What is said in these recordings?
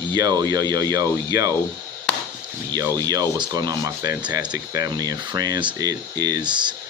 Yo, yo, yo, yo, yo, yo, what's going on, my fantastic family and friends? It is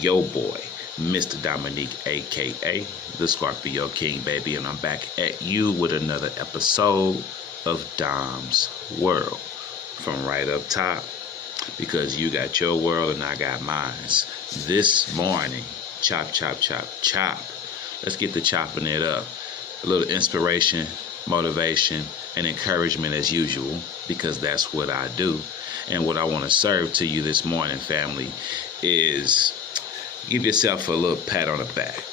yo boy, Mr. Dominique, aka the Scorpio King, baby, and I'm back at you with another episode of Dom's World. From right up top, because you got your world and I got mine. This morning, chop, chop, chop, chop. Let's get to chopping it up. A little inspiration, motivation, and encouragement as usual, because that's what I do. And what I want to serve to you this morning, family, is give yourself a little pat on the back.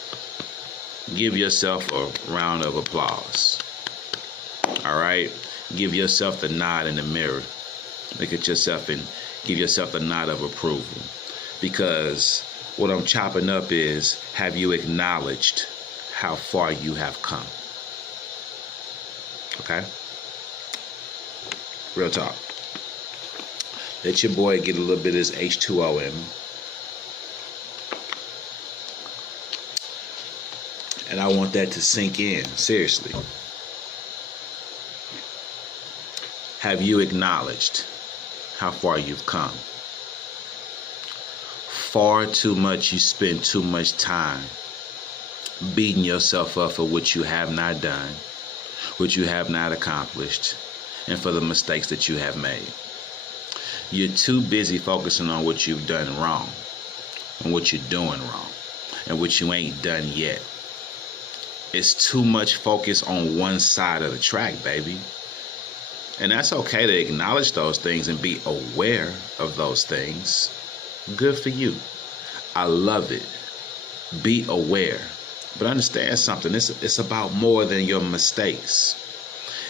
Give yourself a round of applause. All right? Give yourself the nod in the mirror. Look at yourself and give yourself the nod of approval. Because what I'm chopping up is, have you acknowledged how far you have come? Okay? Real talk. Let your boy get a little bit of his H2O in him. And I want that to sink in, seriously. Have you acknowledged how far you've come? Far too much, you spend too much time beating yourself up for what you have not done, what you have not accomplished, and for the mistakes that you have made. You're too busy focusing on what you've done wrong, and what you're doing wrong, and what you ain't done yet. It's too much focus on one side of the track, baby. And that's okay to acknowledge those things and be aware of those things. Good for you. I love it. Be aware. But understand something. It's about more than your mistakes.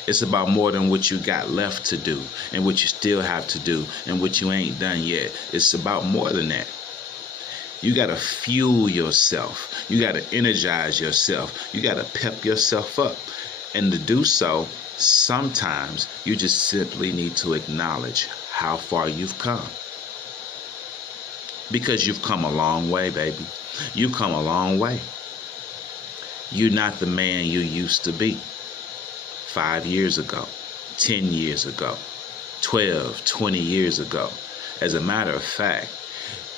It's about more than what you got left to do and what you still have to do and what you ain't done yet. It's about more than that. You got to fuel yourself. You got to energize yourself. You got to pep yourself up. And to do so, sometimes you just simply need to acknowledge how far you've come. Because you've come a long way, baby. You've come a long way. You're not the man you used to be 5 years ago, 10 years ago, 12, 20 years ago. As a matter of fact,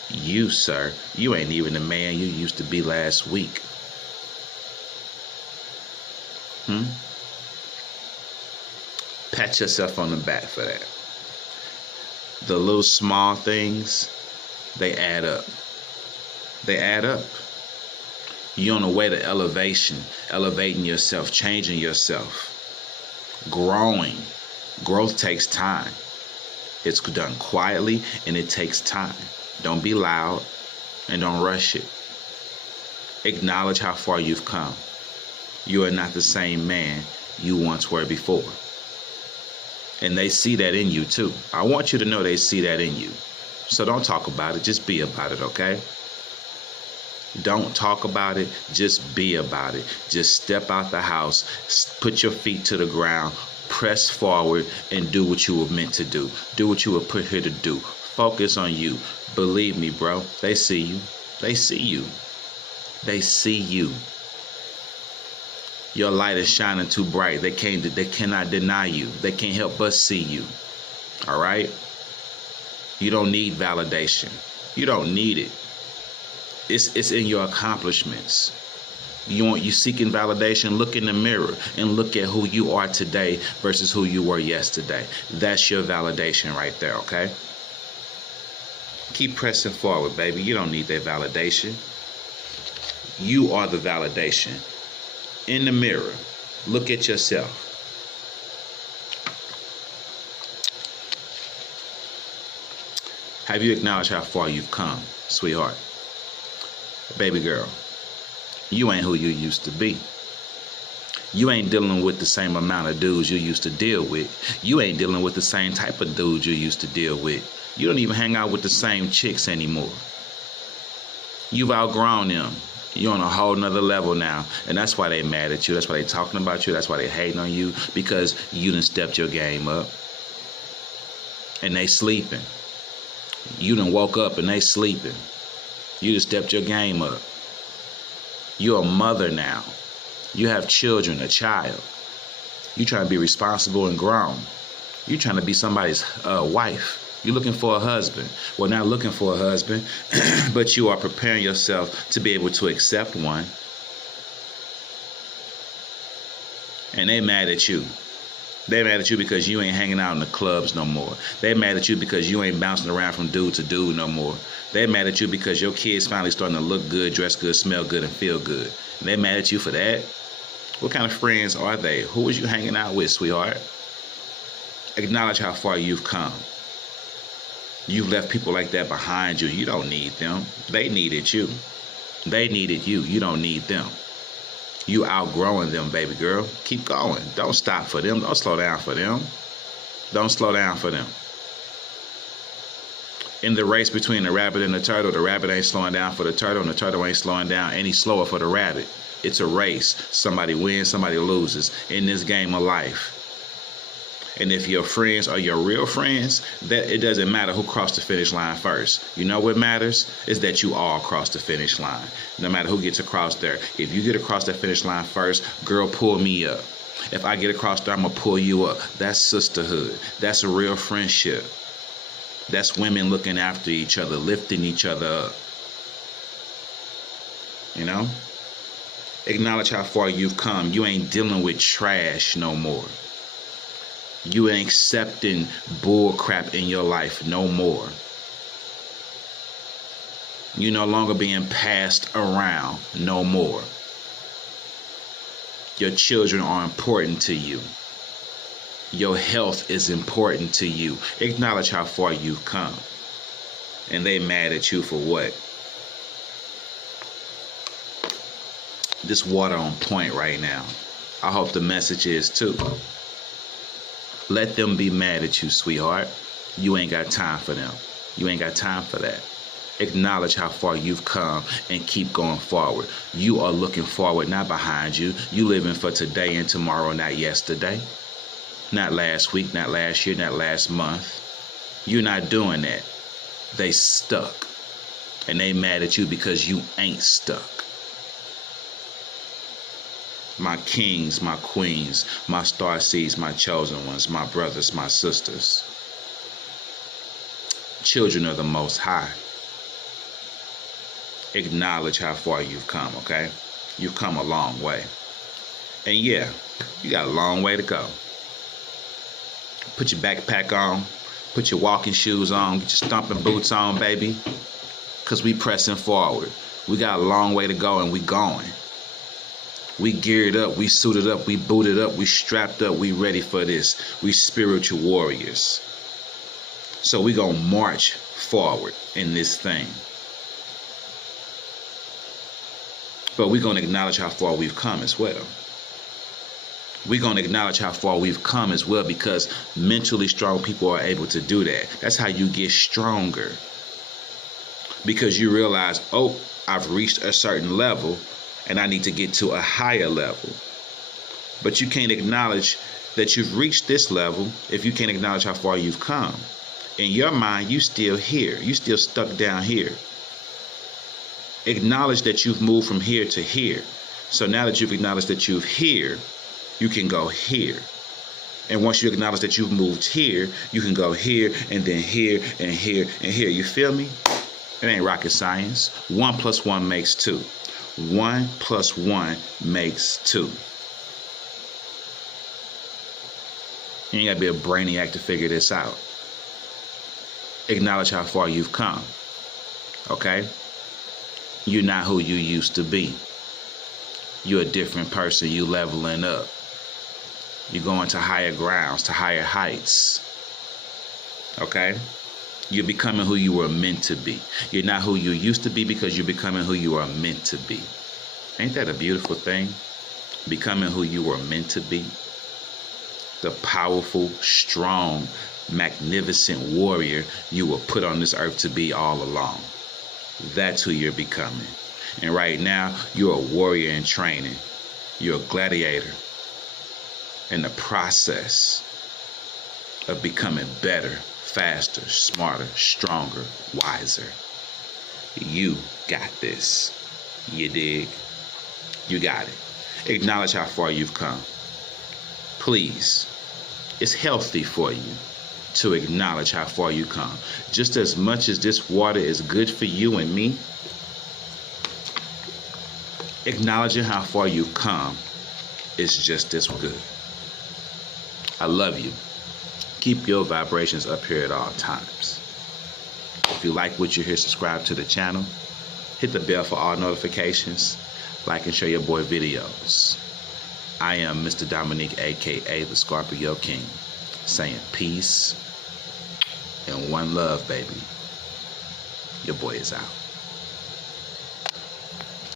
you, sir, you ain't even the man you used to be last week. Pat yourself on the back for that. The little small things, they add up. They add up. You're on the way to elevation, elevating yourself, changing yourself, growing. Growth takes time. It's done quietly and it takes time. Don't be loud and don't rush it. Acknowledge how far you've come. You are not the same man you once were before. And they see that in you too. I want you to know they see that in you. So don't talk about it, just be about it, okay? Don't talk about it, just be about it. Just step out the house, put your feet to the ground, press forward, and do what you were meant to do. Do what you were put here to do. Focus on you. Believe me, bro, they see you. They see you. They see you. Your light is shining too bright. They cannot deny you. They can't help but see you. All right? You don't need validation. You don't need it. It's in your accomplishments. You seeking validation? Look in the mirror and look at who you are today versus who you were yesterday. That's your validation right there, okay? Keep pressing forward, baby. You don't need that validation. You are the validation. In the mirror, look at yourself. Have you acknowledged how far you've come, sweetheart? Baby girl, you ain't who you used to be. You ain't dealing with the same amount of dudes you used to deal with. You ain't dealing with the same type of dudes you used to deal with. You don't even hang out with the same chicks anymore. You've outgrown them. You're on a whole nother level now. And that's why they mad at you. That's why they talking about you. That's why they hating on you. Because you done stepped your game up. And they sleeping. You done woke up and they sleeping. You done stepped your game up. You're a mother now. You have children, a child. You trying to be responsible and grown. You trying to be somebody's wife. You're looking for a husband. Well, not looking for a husband, but you are preparing yourself to be able to accept one. And they mad at you. They mad at you because you ain't hanging out in the clubs no more. They mad at you because you ain't bouncing around from dude to dude no more. They mad at you because your kids finally starting to look good, dress good, smell good, and feel good. And they mad at you for that? What kind of friends are they? Who was you hanging out with, sweetheart? Acknowledge how far you've come. You've left people like that behind you. You don't need them. They needed you. They needed you. You don't need them. You outgrowing them, baby girl. Keep going. Don't stop for them. Don't slow down for them. Don't slow down for them. In the race between the rabbit and the rabbit ain't slowing down for the turtle, and the turtle ain't slowing down any slower for the rabbit. It's a race. Somebody wins, somebody loses in this game of life. And if your friends are your real friends, that it doesn't matter who crossed the finish line first. You know what matters is that you all cross the finish line. No matter who gets across there. If you get across that finish line first, girl, pull me up. If I get across there, I'm going to pull you up. That's sisterhood. That's a real friendship. That's women looking after each other, lifting each other up. You know? Acknowledge how far you've come. You ain't dealing with trash no more. You ain't accepting bull crap in your life no more. You no longer being passed around no more. Your children are important to you. Your health is important to you. Acknowledge how far you've come. And they mad at you for what? This water on point right now. I hope the message is too. Let them be mad at you, sweetheart. You ain't got time for them. You ain't got time for that. Acknowledge how far you've come and keep going forward. You are looking forward, not behind you. You living for today and tomorrow, not yesterday. Not last week, not last year, not last month. You're not doing that. They stuck. And they mad at you because you ain't stuck. My kings, my queens, my star seeds, my chosen ones, my brothers, my sisters. Children of the Most High. Acknowledge how far you've come, okay? You've come a long way. And yeah, you got a long way to go. Put your backpack on. Put your walking shoes on. Get your stomping boots on, baby. Because we pressing forward. We got a long way to go and we going. We geared up, we suited up, we booted up, we strapped up, we ready for this. We spiritual warriors. So we gonna march forward in this thing. But we're gonna acknowledge how far we've come as well. We're gonna acknowledge how far we've come as well because mentally strong people are able to do that. That's how you get stronger. Because you realize, oh, I've reached a certain level. And I need to get to a higher level. But you can't acknowledge that you've reached this level if you can't acknowledge how far you've come. In your mind, you still here. You still stuck down here. Acknowledge that you've moved from here to here. So now that you've acknowledged that you've here, you can go here. And once you acknowledge that you've moved here, you can go here and then here and here and here. You feel me? It ain't rocket science. 1 + 1 makes 2. 1 + 1 makes 2. You ain't got to be a brainiac to figure this out. Acknowledge how far you've come. Okay? You're not who you used to be. You're a different person. You leveling up. You're going to higher grounds, to higher heights. Okay? You're becoming who you were meant to be. You're not who you used to be because you're becoming who you are meant to be. Ain't that a beautiful thing? Becoming who you were meant to be. The powerful, strong, magnificent warrior you were put on this earth to be all along. That's who you're becoming. And right now, you're a warrior in training. You're a gladiator. In the process of becoming better, faster, smarter, stronger, wiser. You got this. You dig? You got it. Acknowledge how far you've come. please, it's healthy for you to acknowledge how far you come. Just as much as this water is good for you and me, acknowledging how far you come is just as good. I love you. Keep your vibrations up here at all times. If you like what you hear, subscribe to the channel. Hit the bell for all notifications. Like and share your boy videos. I am Mr. Dominique, aka the Scorpio King, saying peace and one love, baby. Your boy is out.